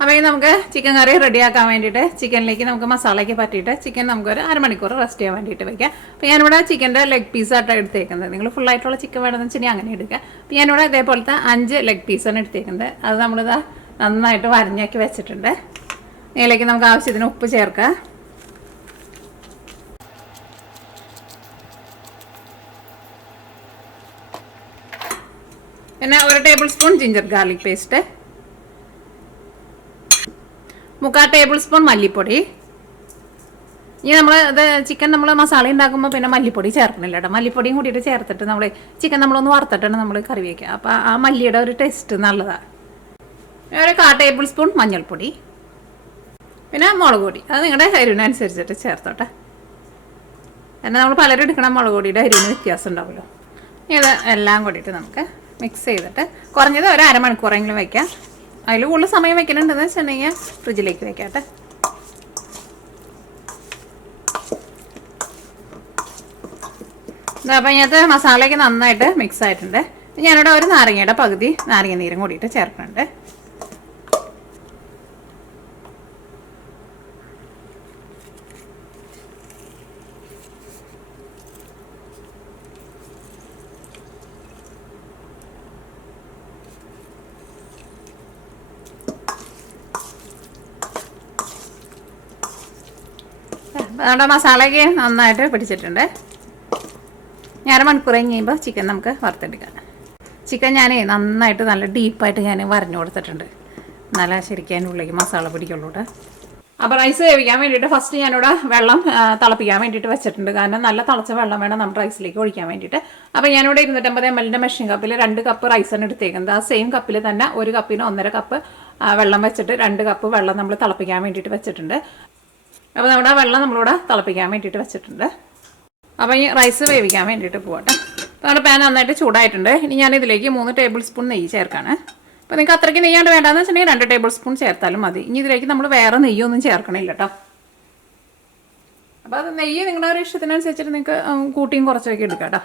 അപ്പോൾ ഇനി നമുക്ക് ചിക്കൻ കറി റെഡിയാക്കാൻ വേണ്ടിയിട്ട് ചിക്കനിലേക്ക് നമുക്ക് മസാലയ്ക്ക് പറ്റിയിട്ട് ചിക്കൻ നമുക്കൊരു അരമണിക്കൂർ റെസ്റ്റ് ചെയ്യാൻ വേണ്ടിയിട്ട് വയ്ക്കാം. അപ്പോൾ ഞാനിവിടെ ചിക്കൻ്റെ ലെഗ് പീസായിട്ടാണ് എടുത്തേക്കുന്നത്. നിങ്ങൾ ഫുള്ളായിട്ടുള്ള ചിക്കൻ വേണമെന്ന് വെച്ചാൽ അങ്ങനെ എടുക്കുക. അപ്പോൾ ഞാനിവിടെ ഇതേപോലത്തെ 5 ലെഗ് പീസാണ് എടുത്തേക്കുന്നത്. അത് നമ്മളിതാ നന്നായിട്ട് വരഞ്ഞാക്കി വെച്ചിട്ടുണ്ട്. ഇതിലേക്ക് നമുക്ക് ആവശ്യത്തിന് ഉപ്പ് ചേർക്കുക. പിന്നെ 1 table spoon ginger garlic paste, 3/4 table spoon മല്ലിപ്പൊടി. ഇനി നമ്മൾ ഇത് ചിക്കൻ നമ്മൾ മസാല ഉണ്ടാക്കുമ്പോൾ പിന്നെ മല്ലിപ്പൊടി ചേർക്കണില്ല കേട്ടോ. മല്ലിപ്പൊടിയും കൂടിയിട്ട് ചേർത്തിട്ട് നമ്മൾ ചിക്കൻ നമ്മളൊന്ന് വറുത്തിട്ടാണ് നമ്മൾ കറി വയ്ക്കുക. അപ്പോൾ ആ മല്ലിയുടെ ഒരു ടേസ്റ്റ് നല്ലതാണ്. 1/4 ടേബിൾ സ്പൂൺ മഞ്ഞൾപ്പൊടി, പിന്നെ മുളക് പൊടി. അത് നിങ്ങളുടെ എരിവിനനുസരിച്ചിട്ട് ചേർത്തോട്ടെ. എന്നാൽ നമ്മൾ പലരും എടുക്കണം മുളക് പൊടിയുടെ എരിവിന് വ്യത്യാസം ഉണ്ടാവുമല്ലോ. ഇത് എല്ലാം കൂടിയിട്ട് നമുക്ക് മിക്സ് ചെയ്തിട്ട് കുറഞ്ഞത് ഒരു അരമണിക്കൂറെങ്കിലും വയ്ക്കാം. അതിൽ കൂടുതൽ സമയം വെക്കുന്നുണ്ടെന്ന് വെച്ചിട്ടുണ്ടെങ്കിൽ ഫ്രിഡ്ജിലേക്ക് വെക്കാട്ടെ. അപ്പോൾ ഇതിനകത്ത് മസാലയ്ക്ക് നന്നായിട്ട് മിക്സ് ആയിട്ടുണ്ട്. ഞാനിവിടെ ഒരു നാരങ്ങയുടെ പകുതി നാരങ്ങ നീരും കൂടിയിട്ട് ചേർക്കുന്നുണ്ട്. നമ്മുടെ മസാലയ്ക്ക് നന്നായിട്ട് പിടിച്ചിട്ടുണ്ട്. ഞാൻ അരമണിക്കൂർ കഴിയുമ്പോൾ ചിക്കൻ നമുക്ക് വറുത്തെടുക്കാം. ചിക്കൻ ഞാൻ നന്നായിട്ട് നല്ല ഡീപ്പായിട്ട് ഞാൻ വരഞ്ഞു കൊടുത്തിട്ടുണ്ട്. നല്ല ശരിക്കും അതിൻ്റെ ഉള്ളിലേക്ക് മസാല പിടിക്കുള്ളൂ. അപ്പോൾ റൈസ് വേവിക്കാൻ വേണ്ടിയിട്ട് ഫസ്റ്റ് ഞാനിവിടെ വെള്ളം തിളപ്പിക്കാൻ വേണ്ടിയിട്ട് വെച്ചിട്ടുണ്ട്. കാരണം നല്ല തിളച്ച വെള്ളം വേണം നമ്മുടെ റൈസിലേക്ക് ഒഴിക്കാൻ വേണ്ടിയിട്ട്. അപ്പോൾ ഞാനിവിടെ 250 ml മെഷീൻ കപ്പിൽ 2 കപ്പ് റൈസാണ് എടുത്തേക്കുന്നത്. ആ സെയിം കപ്പിൽ തന്നെ 1 കപ്പിന് 1.5 കപ്പ് വെള്ളം വെച്ചിട്ട് 2 കപ്പ് വെള്ളം നമ്മൾ തിളപ്പിക്കാൻ വേണ്ടിയിട്ട് വെച്ചിട്ടുണ്ട്. അപ്പോൾ നമ്മുടെ വെള്ളം നമ്മളിവിടെ തിളപ്പിക്കാൻ വേണ്ടിയിട്ട് വെച്ചിട്ടുണ്ട്. അപ്പോൾ ഈ റൈസ് വേവിക്കാൻ വേണ്ടിയിട്ട് പോകട്ടെ. അപ്പോൾ നമ്മുടെ പാൻ നന്നായിട്ട് ചൂടായിട്ടുണ്ട്. ഇനി ഞാനിതിലേക്ക് 3 ടേബിൾ സ്പൂൺ നെയ്യ് ചേർക്കാണ്. അപ്പോൾ നിങ്ങൾക്ക് അത്രയ്ക്ക് നെയ്യാണ്ട് വേണ്ടാന്ന് വെച്ചിട്ടുണ്ടെങ്കിൽ 2 ടേബിൾ സ്പൂൺ ചേർത്താലും മതി. ഇനി ഇതിലേക്ക് നമ്മൾ വേറെ നെയ്യൊന്നും ചേർക്കണില്ല കേട്ടോ. അപ്പോൾ അത് നെയ്യ് നിങ്ങളുടെ ഒരു ഇഷ്ടത്തിനനുസരിച്ചിട്ട് നിങ്ങൾക്ക് കൂട്ടിയും കുറച്ചൊക്കെ എടുക്കാം കേട്ടോ.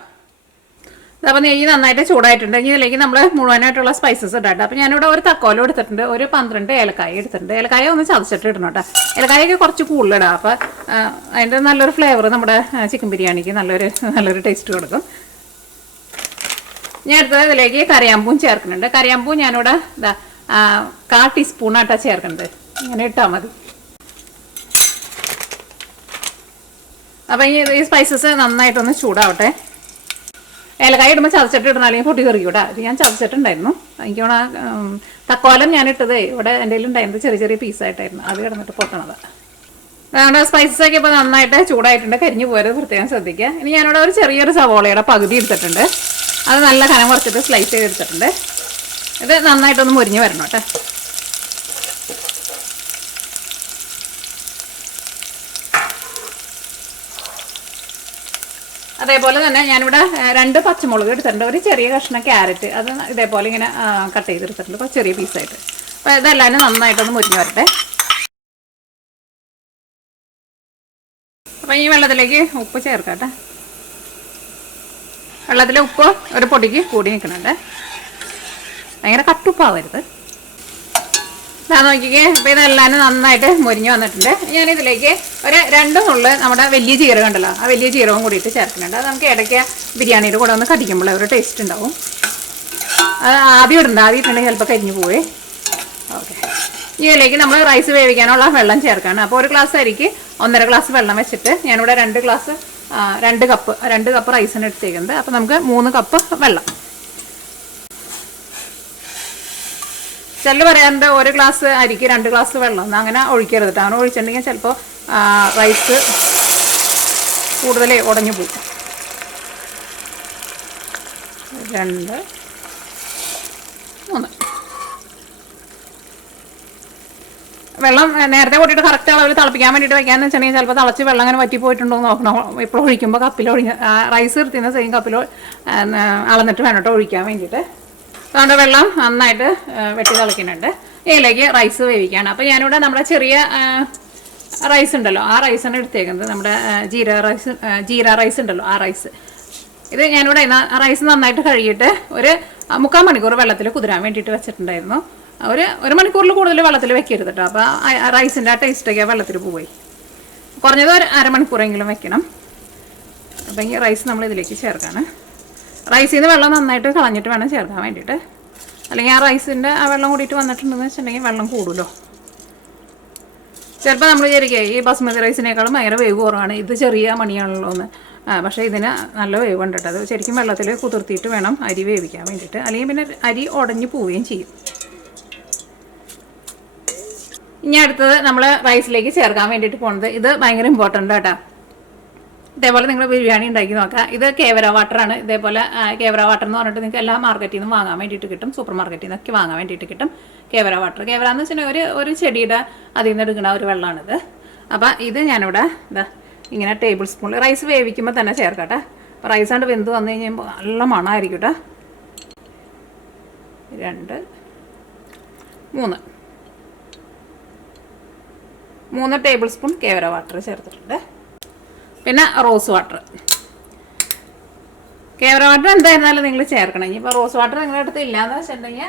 അപ്പോൾ നെയ്യ് നന്നായിട്ട് ചൂടായിട്ടുണ്ട്. ഇനി ഇതിലേക്ക് നമ്മൾ മുഴുവനായിട്ടുള്ള സ്പൈസസ് ഇടാം. അപ്പോൾ ഞാനിവിടെ ഒരു തക്കോലം എടുത്തിട്ടുണ്ട്, ഒരു 12 ഏലക്കായ എടുത്തിട്ടുണ്ട്. ഏലക്കായ ഒന്ന് ചതച്ചിട്ട് ഇടണം കേട്ടോ. ഏലക്കായൊക്കെ കുറച്ച് കൂടുതലിടാം. അപ്പോൾ അതിൻ്റെ നല്ലൊരു ഫ്ലേവർ നമ്മുടെ ചിക്കൻ ബിരിയാണിക്ക് നല്ലൊരു ടേസ്റ്റ് കൊടുക്കും. ഞാൻ എടുത്തത് ഇതിലേക്ക് കറിയാമ്പൂൻ ചേർക്കുന്നുണ്ട്. കറിയാമ്പൂ ഞാനിവിടെ 1/4 ടീസ്പൂണായിട്ടാണ് ചേർക്കുന്നത്. ഇങ്ങനെ ഇട്ടാൽ മതി. അപ്പോൾ ഈ സ്പൈസസ് നന്നായിട്ടൊന്ന് ചൂടാവട്ടെ. ഏലക്കായ ഇടുമ്പോൾ ചതച്ചിട്ട് ഇടുന്ന അല്ലെങ്കിൽ പൊട്ടി കറിക്കൂട്ടാ. ഇത് ഞാൻ ചതച്ചിട്ടുണ്ടായിരുന്നു. എനിക്ക് തക്കോലം ഞാനിട്ടത് ഇവിടെ എൻ്റെ ഉണ്ടായിരുന്നത് ചെറിയ പീസായിട്ടായിരുന്നു. അത് കിടന്നിട്ട് പൊട്ടണത്. അതുകൊണ്ട് സ്പൈസസൊക്കെ ഇപ്പോൾ നന്നായിട്ട് ചൂടായിട്ടുണ്ട്. കരിഞ്ഞു പോയത് പ്രത്യേകം ശ്രദ്ധിക്കുക. ഇനി ഞാനിവിടെ ഒരു ചെറിയൊരു സവോളയുടെ പകുതി എടുത്തിട്ടുണ്ട്. അത് നല്ല കനം കുറച്ചിട്ട് സ്ലൈസ് ചെയ്തെടുത്തിട്ടുണ്ട്. ഇത് നന്നായിട്ടൊന്ന് മുരിഞ്ഞ് വരണം കേട്ടോ. അതേപോലെ തന്നെ ഞാനിവിടെ 2 പച്ചമുളക് എടുത്തിട്ടുണ്ട്. ഒരു ചെറിയ കഷ്ണം ക്യാരറ്റ് അത് ഇതേപോലെ ഇങ്ങനെ കട്ട് ചെയ്തെടുത്തിട്ടുണ്ട്, കുറച്ച് ചെറിയ പീസായിട്ട്. അപ്പോൾ ഇതെല്ലാം നന്നായിട്ടൊന്ന് മുരിഞ്ഞ് വരട്ടെ. അപ്പോൾ ഈ വെള്ളത്തിലേക്ക് ഉപ്പ് ചേർക്കട്ടെ. വെള്ളത്തിലെ ഉപ്പ് ഒരു പൊടിക്ക് കൂടി നിൽക്കുന്നുണ്ട്. ഭയങ്കര കട്ടുപ്പാവരുത്. ഞാൻ നോക്കിക്കേ. അപ്പോൾ ഇതെല്ലാം നന്നായിട്ട് മുരിഞ്ഞ് വന്നിട്ടുണ്ട്. ഞാനിതിലേക്ക് ഒരു 2 നുള്ള് നമ്മുടെ വലിയ ജീരകം ഉണ്ടല്ലോ, ആ വലിയ ജീരകം കൂടിയിട്ട് ചേർക്കുന്നുണ്ട്. അത് നമുക്ക് ഇടയ്ക്ക് ബിരിയാണിയുടെ കൂടെ ഒന്ന് കടിക്കുമ്പോൾ ഒരു ടേസ്റ്റ് ഉണ്ടാവും. അത് ആദ്യം ഇടണ്ട, ആദ്യം ഇട്ടുണ്ടെങ്കിൽ ചിലപ്പോൾ കരിഞ്ഞു പോവേ. ഓക്കെ. ഇതിലേക്ക് നമ്മൾ റൈസ് വേവിക്കാനുള്ള വെള്ളം ചേർക്കുകയാണ്. അപ്പോൾ 1 ഗ്ലാസ് അരിക്ക് 1.5 ഗ്ലാസ് വെള്ളം വെച്ചിട്ട് ഞാനിവിടെ 2 കപ്പ് റൈസിന് എടുത്തേക്കുന്നത്. അപ്പോൾ നമുക്ക് 3 കപ്പ് വെള്ളം. ചില പറയാറുണ്ട് 1 ഗ്ലാസ് അരിക്ക് 2 ഗ്ലാസ് വെള്ളം എന്ന്. അങ്ങനെ ഒഴിക്കരുത്. അങ്ങനെ ഒഴിച്ചിട്ടുണ്ടെങ്കിൽ ചിലപ്പോൾ റൈസ് കൂടുതൽ ഉടഞ്ഞു പോകും. 2, 3 വെള്ളം നേരത്തെ കൂട്ടിയിട്ട് കറക്റ്റ് അളവിൽ തിളപ്പിക്കാൻ വേണ്ടിയിട്ട് വെക്കാമെന്ന് വെച്ചിട്ടുണ്ടെങ്കിൽ ചിലപ്പോൾ തിളച്ച് വെള്ളം അങ്ങനെ വറ്റി പോയിട്ടുണ്ടോ എന്ന് നോക്കണം. ഇപ്പോൾ ഒഴിക്കുമ്പോൾ കപ്പിൽ റൈസ് എടുത്തുന്ന സെയിം കപ്പിൽ അളന്നിട്ട് വേണം കേട്ടോ ഒഴിക്കാൻ വേണ്ടിയിട്ട്. അതുകൊണ്ട് വെള്ളം നന്നായിട്ട് വെട്ടി തിളയ്ക്കുന്നുണ്ട്. ഇതിലേക്ക് റൈസ് വേവിക്കുകയാണ്. അപ്പോൾ ഞാനിവിടെ നമ്മുടെ ചെറിയ റൈസ് ഉണ്ടല്ലോ, ആ റൈസാണ് എടുത്തേക്കുന്നത്. നമ്മുടെ ജീര റൈസ് ഉണ്ടല്ലോ, ആ റൈസ്. ഇത് ഞാനിവിടെ റൈസ് നന്നായിട്ട് കഴുകിയിട്ട് ഒരു 3/4 മണിക്കൂർ വെള്ളത്തിൽ കുതിരാൻ വേണ്ടിയിട്ട് വെച്ചിട്ടുണ്ടായിരുന്നു. ഒരു മണിക്കൂറിൽ കൂടുതൽ വെള്ളത്തിൽ വെക്കരുത് കേട്ടോ. അപ്പോൾ റൈസിൻ്റെ ആ ടേസ്റ്റൊക്കെ വെള്ളത്തിൽ പോയി. കുറഞ്ഞത് ഒരു അരമണിക്കൂറെങ്കിലും വെക്കണം. അപ്പം ഈ റൈസ് നമ്മൾ ഇതിലേക്ക് ചേർക്കാണ്. റൈസിൽ നിന്ന് വെള്ളം നന്നായിട്ട് കളഞ്ഞിട്ട് വേണം ചേർക്കാൻ വേണ്ടിയിട്ട്. അല്ലെങ്കിൽ ആ റൈസിൻ്റെ ആ വെള്ളം കൂടിയിട്ട് വന്നിട്ടുണ്ടെന്ന് വെച്ചിട്ടുണ്ടെങ്കിൽ വെള്ളം കൂടുമല്ലോ. ചിലപ്പോൾ നമ്മൾ വിചാരിക്കുക ഈ ബസ്മതി റൈസിനേക്കാളും ഭയങ്കര വേവ് കുറവാണ്, ഇത് ചെറിയ മണിയാണല്ലോ എന്ന്. പക്ഷേ ഇതിന് നല്ല വേവ് ഉണ്ട് കേട്ടോ. അത് ശരിക്കും വെള്ളത്തിൽ കുതിർത്തിയിട്ട് വേണം അരി വേവിക്കാൻ വേണ്ടിയിട്ട്, അല്ലെങ്കിൽ പിന്നെ അരി ഉടഞ്ഞു പോവുകയും ചെയ്യും. ഇനി അടുത്തത് നമ്മൾ റൈസിലേക്ക് ചേർക്കാൻ വേണ്ടിയിട്ട് പോകുന്നത്, ഇത് ഭയങ്കര ഇമ്പോർട്ടൻ്റ് കേട്ടോ. ഇതേപോലെ നിങ്ങൾ ബിരിയാണി ഉണ്ടാക്കി നോക്കുക. ഇത് കേവര വാട്ടറാണ്. ഇതേപോലെ കേവര വാട്ടർ എന്ന് പറഞ്ഞിട്ട് നിങ്ങൾക്ക് എല്ലാ മാർക്കറ്റിൽ നിന്നും വാങ്ങാൻ വേണ്ടിയിട്ട് കിട്ടും, സൂപ്പർ മാർക്കറ്റിൽ നിന്നൊക്കെ വാങ്ങാൻ വേണ്ടിയിട്ട് കിട്ടും കേവര വാട്ടർ. കേവര എന്ന് വെച്ചിട്ടുണ്ടെങ്കിൽ ഒരു ചെടിയുടെ അതിൽ നിന്ന് എടുക്കുന്ന ഒരു വെള്ളമാണിത്. അപ്പോൾ ഇത് ഞാനിവിടെ ഇതാ ഇങ്ങനെ ടേബിൾ സ്പൂൺ റൈസ് വേവിക്കുമ്പോൾ തന്നെ ചേർക്കട്ടെ. അപ്പോൾ റൈസ് കൊണ്ട് വെന്ത് വന്നു കഴിയുമ്പോൾ നല്ല മണമായിരിക്കും കേട്ടോ. 3 ടേബിൾ സ്പൂൺ കേവര വാട്ടർ ചേർത്തിട്ടുണ്ട്. പിന്നെ റോസ് വാട്ടർ. കേവര വാട്ടർ എന്തായിരുന്നാലും നിങ്ങൾ ചേർക്കണം. ഇനിയിപ്പോൾ റോസ് വാട്ടർ നിങ്ങളുടെ അടുത്ത് ഇല്ലയെന്ന് വെച്ചിട്ടുണ്ടെങ്കിൽ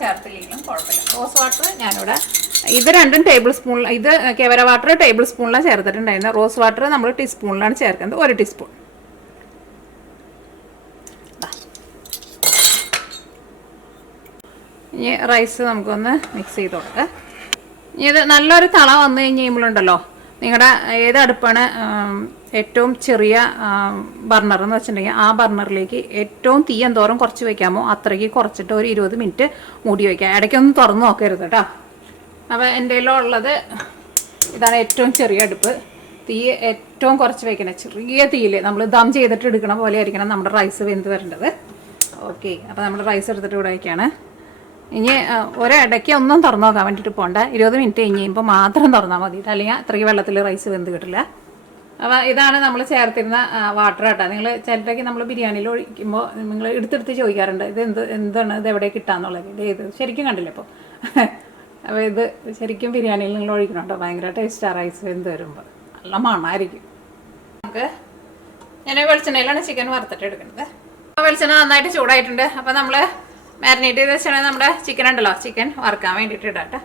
ചേർത്തില്ലെങ്കിലും കുഴപ്പമില്ല. റോസ് വാട്ടർ ഞാനിവിടെ ഇത് 2 ടേബിൾ സ്പൂൺ, ഇത് കേവര വാട്ടർ ടേബിൾ സ്പൂണിലാണ് ചേർത്തിട്ടുണ്ടായിരുന്നത്. റോസ് വാട്ടർ നമ്മൾ ടീസ്പൂണിലാണ് ചേർക്കുന്നത്, 1 ടീസ്പൂൺ. ഇനി റൈസ് നമുക്കൊന്ന് മിക്സ് ചെയ്ത് കൊടുക്കാം. ഇനി ഇത് നല്ലൊരു തള വന്നു കഴിയുമ്പോഴുണ്ടല്ലോ, നിങ്ങളുടെ ഏത് അടുപ്പാണ് ഏറ്റവും ചെറിയ ബർണർ എന്ന് വെച്ചിട്ടുണ്ടെങ്കിൽ ആ ബർണറിലേക്ക് ഏറ്റവും തീ എന്തോരം കുറച്ച് വയ്ക്കാമോ അത്രയ്ക്ക് കുറച്ചിട്ട് ഒരു 20 മിനിറ്റ് മൂടി വയ്ക്കാം. ഇടയ്ക്കൊന്നും തുറന്ന് നോക്കരുത് കേട്ടോ. അപ്പോൾ എൻ്റെ ഉള്ളത് ഇതാണ് ഏറ്റവും ചെറിയ അടുപ്പ്. തീ ഏറ്റവും കുറച്ച് വയ്ക്കണം. ചെറിയ തീയിൽ നമ്മൾ ദം ചെയ്തിട്ട് എടുക്കണ പോലെ ആയിരിക്കണം നമ്മുടെ റൈസ് വെന്ത് വരേണ്ടത്. ഓക്കെ, അപ്പോൾ നമ്മൾ റൈസ് എടുത്തിട്ട് ഇവിടെ വയ്ക്കുകയാണ്. ഇനി ഒരിടയ്ക്ക് ഒന്നും തുറന്നു നോക്കാൻ വേണ്ടിയിട്ട് പോകണ്ട. 20 മിനിറ്റ് കഴിഞ്ഞ് കഴിയുമ്പോൾ മാത്രം തുറന്നാൽ മതി, അല്ലെങ്കിൽ അത്രയ്ക്ക് വെള്ളത്തിൽ റൈസ് വെന്ത് കിട്ടില്ല. അപ്പോൾ ഇതാണ് നമ്മൾ ചേർത്തിരുന്ന വാട്ടർ കേട്ടോ. നിങ്ങൾ ചിലരൊക്കെ നമ്മൾ ബിരിയാണിയിൽ ഒഴിക്കുമ്പോൾ നിങ്ങൾ എടുത്തെടുത്ത് ചോദിക്കാറുണ്ട്, ഇത് എന്താണ് ഇത് എവിടെ കിട്ടാന്നുള്ളത്. ഇത് ശരിക്കും കണ്ടില്ല ഇപ്പോൾ. അപ്പോൾ ഇത് ശരിക്കും ബിരിയാണിയിൽ നിങ്ങൾ ഒഴിക്കണുണ്ടോ, ഭയങ്കര ടേസ്റ്റാണ് റൈസ് വെന്ത് വരുമ്പോൾ, നല്ല മണമായിരിക്കും. നമുക്ക് ഞാൻ വെളിച്ചെണ്ണയിലാണ് ചിക്കൻ വറുത്തിട്ട് എടുക്കുന്നത്. അപ്പോൾ വെളിച്ചെണ്ണ നന്നായിട്ട് ചൂടായിട്ടുണ്ട്. അപ്പോൾ നമ്മൾ മാരിനേറ്റ് ചെയ്ത് വെച്ചാൽ നമ്മുടെ ചിക്കൻ ഉണ്ടല്ലോ, ചിക്കൻ വറുക്കാൻ വേണ്ടിയിട്ട് ഇടാട്ടെ.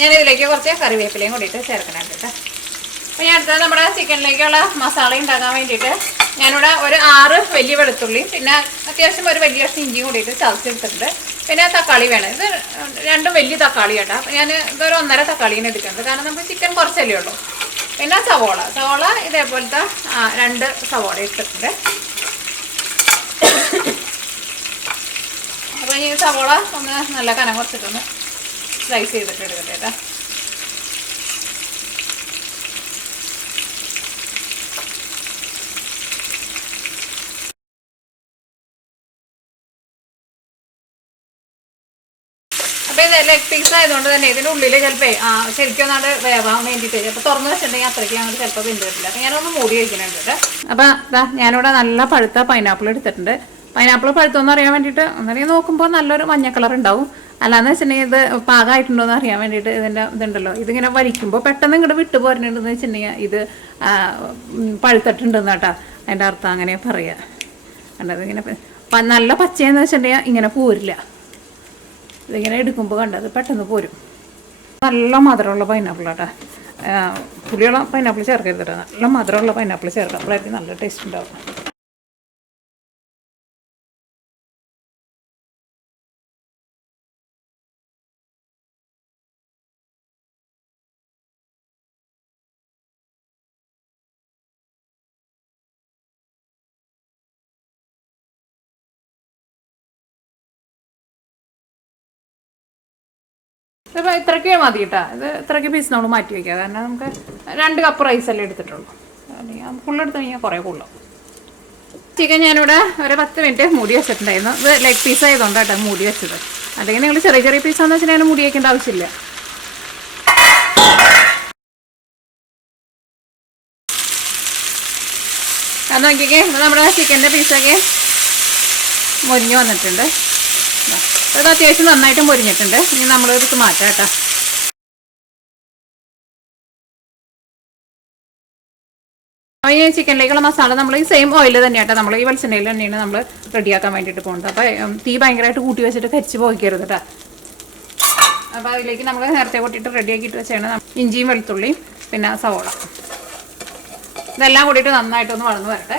ഞാനിതിലേക്ക് കുറച്ച് കറിവേപ്പിലയും കൂടിയിട്ട് ചേർക്കണം കേട്ടോ. അപ്പോൾ ഞാൻ അടുത്തത് നമ്മുടെ ചിക്കനിലേക്കുള്ള മസാല ഉണ്ടാക്കാൻ വേണ്ടിയിട്ട് ഞാനിവിടെ ഒരു 6 വലിയ വെളുത്തുള്ളിയും പിന്നെ അത്യാവശ്യം ഒരു വലിയ കഷ്ണം ഇഞ്ചിയും കൂടിയിട്ട് ചതച്ചെടുത്തിട്ടുണ്ട്. പിന്നെ തക്കാളി വേണം. ഇത് 2 വലിയ തക്കാളി കേട്ടോ. അപ്പോൾ ഞാൻ ഇതൊരു 1.5 തക്കാളിനെ എടുക്കുന്നത്, കാരണം നമുക്ക് ചിക്കൻ കുറച്ചല്ലേ ഉള്ളൂ. പിന്നെ സവോള ഇതേപോലത്തെ 2 സവോള ഇട്ടിട്ടുണ്ട്. അപ്പോൾ ഈ സവോള ഒന്ന് നല്ല കനം കുറച്ചിട്ടൊന്ന് സ്ലൈസ് ചെയ്തിട്ട് എടുക്കട്ടെ കേട്ടോ. അപ്പോൾ ഇത് ലെഗ് പീസ് ആയതുകൊണ്ട് തന്നെ ഇതിൻ്റെ ഉള്ളിൽ ചിലപ്പോൾ ശരിക്കും ഒന്നാണ്ട് വേവാൻ വേണ്ടിയിട്ട് അപ്പോൾ തുറന്ന് വെച്ചിട്ടുണ്ടെങ്കിൽ അത്രയ്ക്ക് ഞങ്ങൾ ചിലപ്പോൾ വെന്ത് കിട്ടില്ല. അപ്പോൾ ഞാനൊന്ന് മൂടി വയ്ക്കുന്നുണ്ട് കേട്ടോ. അപ്പോൾ ഇതാ ഞാനിവിടെ നല്ല പഴുത്ത പൈനാപ്പിൾ എടുത്തിട്ടുണ്ട്. പൈനാപ്പിൾ പഴുത്തോന്ന് അറിയാൻ വേണ്ടിയിട്ട് ഒന്നറിയാൻ നോക്കുമ്പോൾ നല്ലൊരു മഞ്ഞ കളർ ഉണ്ടാവും. അല്ലാന്ന് വെച്ചിട്ടുണ്ടെങ്കിൽ ഇത് പാകമായിട്ടുണ്ടോ എന്ന് അറിയാൻ വേണ്ടിയിട്ട് ഇതിൻ്റെ ഇതുണ്ടല്ലോ, ഇതിങ്ങനെ വലിക്കുമ്പോൾ പെട്ടെന്ന് ഇങ്ങോട്ട് വിട്ടു പോരുന്നുണ്ടെന്ന് വെച്ചിട്ടുണ്ടെങ്കിൽ ഇത് പഴുത്തിട്ടുണ്ടെന്ന് കേട്ടോ അതിൻ്റെ അർത്ഥം, അങ്ങനെ പറയുക. കണ്ടത് ഇങ്ങനെ നല്ല പച്ചയെന്ന് വെച്ചിട്ടുണ്ടെങ്കിൽ ഇങ്ങനെ പോരില്ല. ഇതിങ്ങനെ എടുക്കുമ്പോൾ കണ്ടത് പെട്ടെന്ന് പോരും. നല്ല മധുരമുള്ള പൈനാപ്പിൾ കേട്ടോ. പുളിയുള്ള പൈനാപ്പിൾ ചേർക്കരുത് കേട്ടോ. നല്ല മധുരമുള്ള പൈനാപ്പിൾ ചേർക്കാം, അപ്പോഴായിരിക്കും നല്ല ടേസ്റ്റ് ഉണ്ടാവും. ഇതിപ്പോൾ ഇത്രയ്ക്ക് മതി കേട്ടോ. ഇത് ഇത്രയ്ക്ക് പീസ് നമ്മൾ മാറ്റി വയ്ക്കുക, കാരണം നമുക്ക് 2 കപ്പ് റൈസല്ലേ എടുത്തിട്ടുള്ളൂ. അല്ലെങ്കിൽ ഫുള്ളെടുത്ത് കഴിഞ്ഞാൽ കുറേ കൊള്ളും. ചിക്കൻ ഞാനിവിടെ ഒരു 10 മിനിറ്റ് മൂടി വെച്ചിട്ടുണ്ടായിരുന്നു. ഇത് ലെഗ് പീസ് ആയതുകൊണ്ട് കേട്ടോ മൂടി വെച്ചത്. അല്ലെങ്കിൽ നിങ്ങൾ ചെറിയ ചെറിയ പീസാന്ന് വെച്ചാൽ ഞാൻ മൂടി വയ്ക്കേണ്ട ആവശ്യമില്ല. അത് നോക്കിക്കേ, നമ്മുടെ ചിക്കൻ്റെ പീസൊക്കെ മൊരിഞ്ഞ് വന്നിട്ടുണ്ട്. അത് അത്യാവശ്യം നന്നായിട്ട് മുരിഞ്ഞിട്ടുണ്ട്. ഇനി നമ്മളെടുത്ത് മാറ്റാം കേട്ടോ. അപ്പോൾ ഈ ചിക്കനിലേക്കുള്ള മസാല നമ്മൾ ഈ സെയിം ഓയിൽ തന്നെയാട്ടോ, നമ്മൾ ഈ വെളിച്ചെണ്ണയിൽ തന്നെയാണ് നമ്മൾ റെഡിയാക്കാൻ വേണ്ടിയിട്ട് പോകുന്നത്. അപ്പോൾ തീ ഭയങ്കരമായിട്ട് കൂട്ടി വെച്ചിട്ട് കരിച്ച് പോയിക്കരുത് കേട്ടോ. അപ്പോൾ അതിലേക്ക് നമ്മൾ നേരത്തെ കൂട്ടിയിട്ട് റെഡിയാക്കിയിട്ട് വെച്ചാണ് ഇഞ്ചിയും വെളുത്തുള്ളിയും പിന്നെ സവോള ഇതെല്ലാം കൂടിയിട്ട് നന്നായിട്ടൊന്ന് വളർന്ന് വരട്ടെ.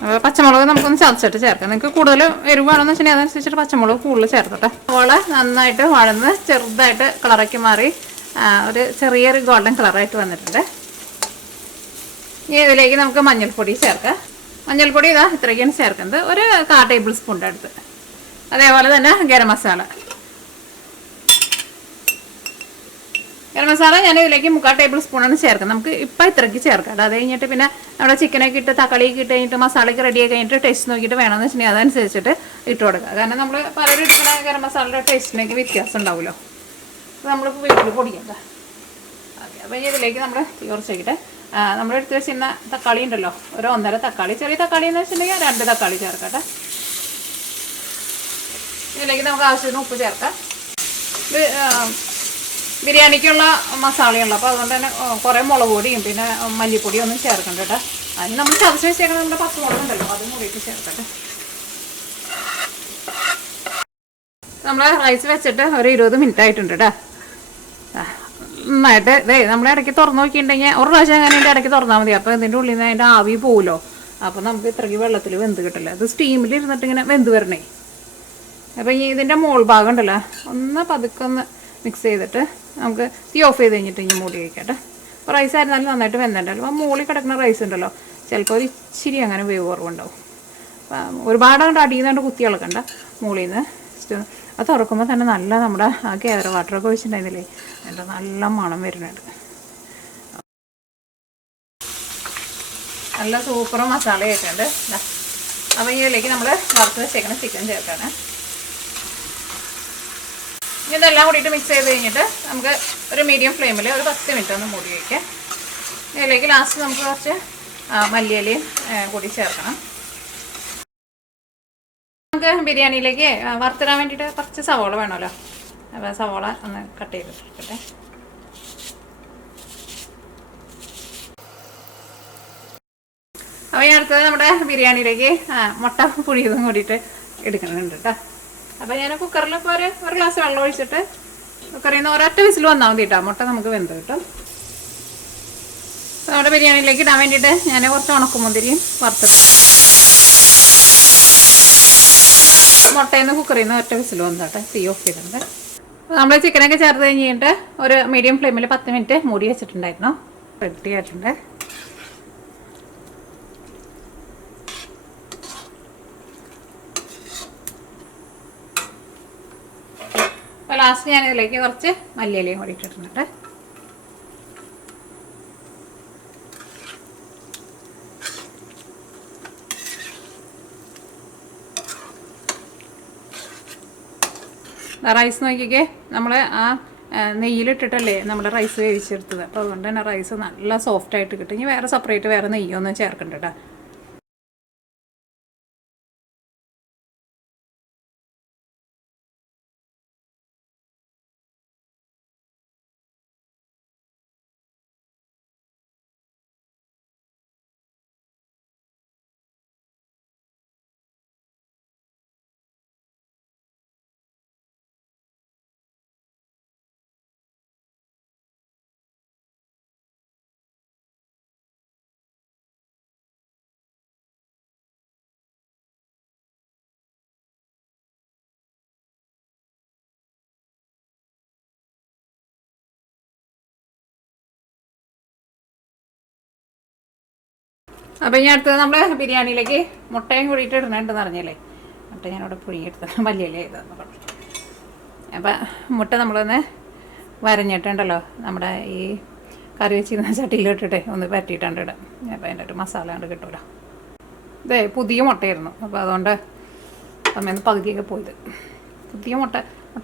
അപ്പോൾ പച്ചമുളക് നമുക്കൊന്ന് ചതച്ചിട്ട് ചേർക്കാം. നിങ്ങൾക്ക് കൂടുതൽ എരിവ് വേണമെന്ന് വെച്ചിട്ടുണ്ടെങ്കിൽ അതനുസരിച്ചിട്ട് പച്ചമുളക് കൂടുതൽ ചേർത്തോട്ടെ. സവോള നന്നായിട്ട് വളർന്ന് ചെറുതായിട്ട് കളറൊക്കെ മാറി ഒരു ചെറിയൊരു ഗോൾഡൻ കളറായിട്ട് വന്നിട്ടുണ്ട്. ഇനി ഇതിലേക്ക് നമുക്ക് മഞ്ഞൾപ്പൊടി ചേർക്കാം. മഞ്ഞൾപ്പൊടി ഇതാ ഇത്രയ്ക്കാണ് ചേർക്കുന്നത്, ഒരു 1/4 ടേബിൾ സ്പൂണിൻ്റെ അടുത്ത്. അതേപോലെ തന്നെ ഗരം മസാല ഞാൻ ഇതിലേക്ക് 3/4 ടേബിൾ സ്പൂണാണ് ചേർക്കുന്നത്. നമുക്ക് ഇപ്പം ഇത്രയ്ക്ക് ചേർക്കാം. അത് കഴിഞ്ഞിട്ട് പിന്നെ നമ്മുടെ ചിക്കനൊക്കെ ഇട്ട് തക്കാളിയൊക്കെ ഇട്ട് കഴിഞ്ഞിട്ട് മസാലയൊക്കെ റെഡി ആയി കഴിഞ്ഞിട്ട് ടേസ്റ്റ് നോക്കിയിട്ട് വേണമെന്ന് വെച്ചിട്ടുണ്ടെങ്കിൽ അതനുസരിച്ചിട്ട് ഇട്ട് കൊടുക്കുക. കാരണം നമ്മൾ പലരും ഇട്ടുള്ള ഗരം മസാലയുടെ ടേസ്റ്റിനൊക്കെ വ്യത്യാസം ഉണ്ടാവുമല്ലോ. അപ്പോൾ നമ്മളിപ്പോൾ വീട്ടിൽ പൊടിക്കണ്ട. ഓക്കെ, അപ്പോൾ ഇനി ഇതിലേക്ക് നമ്മൾ കുറച്ചേക്കിട്ട് നമ്മൾ എടുത്ത് വെച്ചിരുന്ന തക്കാളി ഉണ്ടല്ലോ, ഒരു 1.5 തക്കാളി, ചെറിയ തക്കാളി എന്ന് വെച്ചിട്ടുണ്ടെങ്കിൽ 2 തക്കാളി ചേർക്കട്ടെ. ഇതിലേക്ക് നമുക്ക് ആവശ്യത്തിന് ഉപ്പ് ചേർക്കാം. ഇത് ബിരിയാണിക്കുള്ള മസാലയുള്ള, അപ്പോൾ അതുകൊണ്ട് തന്നെ കുറേ മുളക് പൊടിയും പിന്നെ മല്ലിപ്പൊടിയും ഒന്നും ചേർക്കണ്ട കേട്ടോ. അതിന് നമ്മൾ ചതച്ച് വെച്ചേക്കണം നമ്മുടെ പച്ചമുളകുണ്ടല്ലോ, അതും കൂടിയിട്ട് ചേർക്കട്ടെ. നമ്മൾ റൈസ് വെച്ചിട്ട് ഒരു 20 മിനിറ്റ് ആയിട്ടുണ്ട് കേട്ടോ. നന്നായിട്ട് നമ്മൾ ഇടയ്ക്ക് തുറന്ന് നോക്കിയിട്ടുണ്ടെങ്കിൽ ഒരു പ്രാവശ്യം അങ്ങനെ അതിൻ്റെ ഇടയ്ക്ക് തുറന്നാൽ മതി. അപ്പോൾ ഇതിൻ്റെ ഉള്ളിൽ നിന്ന് അതിൻ്റെ ആവി പോവുമല്ലോ. അപ്പോൾ നമുക്ക് ഇത്രയ്ക്ക് വെള്ളത്തിൽ വെന്ത് കിട്ടില്ല. അത് സ്റ്റീമിൽ ഇരുന്നിട്ട് ഇങ്ങനെ വെന്ത് വരണേ. അപ്പോൾ ഈ ഇതിൻ്റെ മോൾ ഭാഗം ഉണ്ടല്ലോ, ഒന്ന് പതുക്കെ ഒന്ന് മിക്സ് ചെയ്തിട്ട് നമുക്ക് തീ ഓഫ് ചെയ്ത് കഴിഞ്ഞിട്ട് ഇനി മൂടി വയ്ക്കട്ടെ. അപ്പോൾ റൈസ് ആയിരുന്നാലും നന്നായിട്ട് വെന്തിട്ടുണ്ടല്ലോ. അപ്പോൾ മുകളിൽ കിടക്കുന്ന റൈസ് ഉണ്ടല്ലോ, ചിലപ്പോൾ ഒരു ഇച്ചിരി അങ്ങനെ വേവ് കുറവുണ്ടാവും. അപ്പം ഒരുപാട് അങ്ങോട്ട് അടിയിൽ നിന്നുകൊണ്ട് കുത്തി ഇളക്കണ്ട. മുകളിൽ നിന്ന് ജസ്റ്റ് അത് തുറക്കുമ്പോൾ തന്നെ നല്ല നമ്മുടെ ആ കേര വാട്ടറൊക്കെ ഒഴിച്ചിട്ടുണ്ടായിരുന്നില്ലേ, അതിൻ്റെ നല്ല മണം വരുന്നുണ്ട്. നല്ല സൂപ്പർ മസാല ആയിട്ടുണ്ട്. അപ്പോൾ ഇതിലേക്ക് നമ്മൾ വറുത്ത് വെച്ചേക്കുന്ന ചിക്കൻ ചേർക്കാണ്. ഇതെല്ലാം കൂടിയിട്ട് മിക്സ് ചെയ്ത് കഴിഞ്ഞിട്ട് നമുക്ക് ഒരു മീഡിയം ഫ്ലെയിമിൽ ഒരു 10 മിനിറ്റ് ഒന്ന് മൂടി വയ്ക്കാം. ഇതിലേക്ക് ലാസ്റ്റ് നമുക്ക് കുറച്ച് മല്ലിയിലയും കൂടി ചേർക്കണം. നമുക്ക് ബിരിയാണിയിലേക്ക് വറുത്തിടാൻ വേണ്ടിയിട്ട് കുറച്ച് സവോള വേണമല്ലോ. അപ്പോൾ സവോള ഒന്ന് കട്ട് ചെയ്തിട്ടെ. അപ്പോൾ ഈ അടുത്തത് നമ്മുടെ ബിരിയാണിയിലേക്ക് മുട്ട പുഴിയതും കൂടിയിട്ട് എടുക്കുന്നുണ്ട് കേട്ടോ. അപ്പോൾ ഞാൻ കുക്കറിൽ ഇപ്പോൾ ഒരു ഗ്ലാസ് വെള്ളം ഒഴിച്ചിട്ട് കുക്കറിൽ നിന്ന് ഒരൊറ്റ വിസിൽ വന്നാൽ മതി കേട്ടോ. മുട്ട നമുക്ക് വെന്ത് കിട്ടും. നമ്മുടെ ബിരിയാണിയിലേക്ക് ഇടാൻ വേണ്ടിയിട്ട് ഞാൻ കുറച്ച് ഉണക്കമുന്തിരിയും വറുത്തിട്ട് മുട്ടയിൽ നിന്ന് കുക്കറിൽ നിന്ന് ഒറ്റ വിസിൽ വന്നോട്ടെ. തീ ഓഫ് ചെയ്തിട്ടുണ്ട്. നമ്മൾ ചിക്കനൊക്കെ ചേർത്ത് കഴിഞ്ഞിട്ട് ഒരു മീഡിയം ഫ്ലെയിമിൽ 10 മിനിറ്റ് മൂടി വെച്ചിട്ടുണ്ടായിരുന്നു. റെഡി ആയിട്ടുണ്ട്. അപ്പോൾ ലാസ്റ്റ് ഞാൻ ഇതിലേക്ക് കുറച്ച് മല്ലിയിലയും കൂടി ഇട്ടിട്ടുണ്ട്. റൈസ് നോക്കിക്കേ, നമ്മൾ ആ നെയ്യിലിട്ടിട്ടല്ലേ നമ്മുടെ റൈസ് വേവിച്ചെടുത്തത്. അപ്പോൾ അതുകൊണ്ട് തന്നെ റൈസ് നല്ല സോഫ്റ്റായിട്ട് കിട്ടും. ഇനി വേറെ സെപ്പറേറ്റ് വേറെ നെയ്യൊന്നും ചേർക്കണ്ട കേട്ടോ. അപ്പോൾ ഇനി അടുത്തത് നമ്മൾ ബിരിയാണിയിലേക്ക് മുട്ടയും കൂടിയിട്ട് ഇടണുണ്ടെന്ന് അറിഞ്ഞല്ലേ. മുട്ട ഞാനിവിടെ പുഴുങ്ങിയെടുത്ത മല്ലിയില ചെയ്തതെന്ന് പറഞ്ഞു. അപ്പം മുട്ട നമ്മളൊന്ന് വരഞ്ഞിട്ടുണ്ടല്ലോ, നമ്മുടെ ഈ കറി വെച്ചിരുന്ന ചട്ടിയിലിട്ടിട്ട് ഒന്ന് പറ്റിയിട്ടുണ്ട് ഇടാം. അപ്പോൾ അതിൻ്റെ ഒരു മസാല കൊണ്ട് കിട്ടുമല്ലോ. ഇതേ പുതിയ മുട്ടയായിരുന്നു, അപ്പോൾ അതുകൊണ്ട് അമ്മേന്ന് പകുതിയൊക്കെ പോയത്. പുതിയ മുട്ട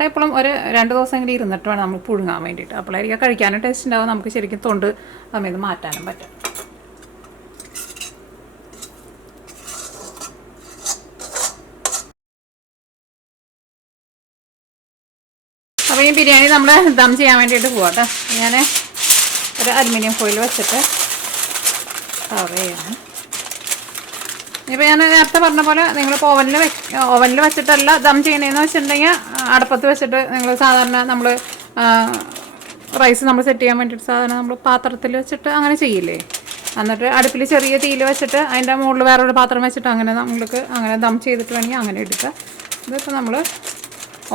എപ്പോഴും ഒരു 2 ദിവസം ഇങ്ങനെ ഇരുന്നിട്ട് വേണം നമ്മൾ പുഴുങ്ങാൻ വേണ്ടിയിട്ട്. അപ്പോഴായിരിക്കും കഴിക്കാനും ടേസ്റ്റ് ഉണ്ടാവും. നമുക്ക് ശരിക്കും തൊണ്ട് അമ്മേന്ന് മാറ്റാനും പറ്റും. അപ്പോൾ ഈ ബിരിയാണി നമ്മൾ ദം ചെയ്യാൻ വേണ്ടിയിട്ട് പോവാം കേട്ടോ. ഞാൻ ഒരു അലുമിനിയം ഫോയിൽ വെച്ചിട്ട് കവർ ചെയ്യണം. ഇപ്പോൾ ഞാൻ നേരത്തെ പറഞ്ഞ പോലെ നിങ്ങളിപ്പോൾ ഓവനിൽ വെച്ചിട്ടല്ല ദം ചെയ്യണതെന്ന് വെച്ചിട്ടുണ്ടെങ്കിൽ അടുപ്പത്ത് വെച്ചിട്ട് നിങ്ങൾ സാധാരണ നമ്മൾ റൈസ് നമ്മൾ സെറ്റ് ചെയ്യാൻ വേണ്ടിയിട്ട് സാധാരണ നമ്മൾ പാത്രത്തിൽ വെച്ചിട്ട് അങ്ങനെ ചെയ്യില്ലേ, എന്നിട്ട് അടുപ്പിൽ ചെറിയ തീയിൽ വെച്ചിട്ട് അതിൻ്റെ മുകളിൽ വേറൊരു പാത്രം വെച്ചിട്ട് അങ്ങനെ നമ്മൾക്ക് അങ്ങനെ ദം ചെയ്തിട്ട് വേണമെങ്കിൽ അങ്ങനെ എടുക്കുക. ഇതിപ്പോൾ നമ്മൾ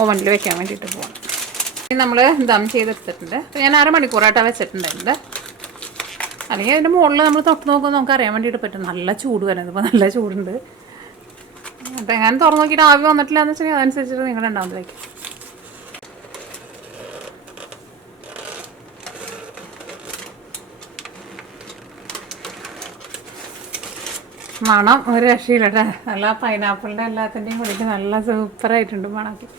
ഓവനിൽ വെക്കാൻ വേണ്ടിയിട്ട് പോകാം. നമ്മൾ ദം ചെയ്തെടുത്തിട്ടുണ്ട്. അപ്പോൾ ഞാൻ 1/2 മണിക്കൂറായിട്ടാണ് വെച്ചിട്ടുണ്ടായിരുന്നത്. അല്ലെങ്കിൽ അതിൻ്റെ മുകളിൽ നമ്മൾ തൊട്ട് നോക്കുമ്പോൾ നമുക്ക് അറിയാൻ വേണ്ടിയിട്ട് പറ്റും. നല്ല ചൂട് വരുന്നത്, ഇപ്പോൾ നല്ല ചൂടുണ്ട്. അപ്പോൾ എങ്ങനെ തുറന്ന് നോക്കിയിട്ട് ആവി വന്നിട്ടില്ല എന്ന് വെച്ചാൽ അതനുസരിച്ചിട്ട് നിങ്ങൾ രണ്ടാമത് വയ്ക്കും. മണം ഒരു രക്ഷയില്ല കേട്ടോ. നല്ല പൈനാപ്പിളിൻ്റെ എല്ലാത്തിൻ്റെയും കൂടിയിട്ട് നല്ല സൂപ്പറായിട്ടുണ്ട് മണമൊക്കെ.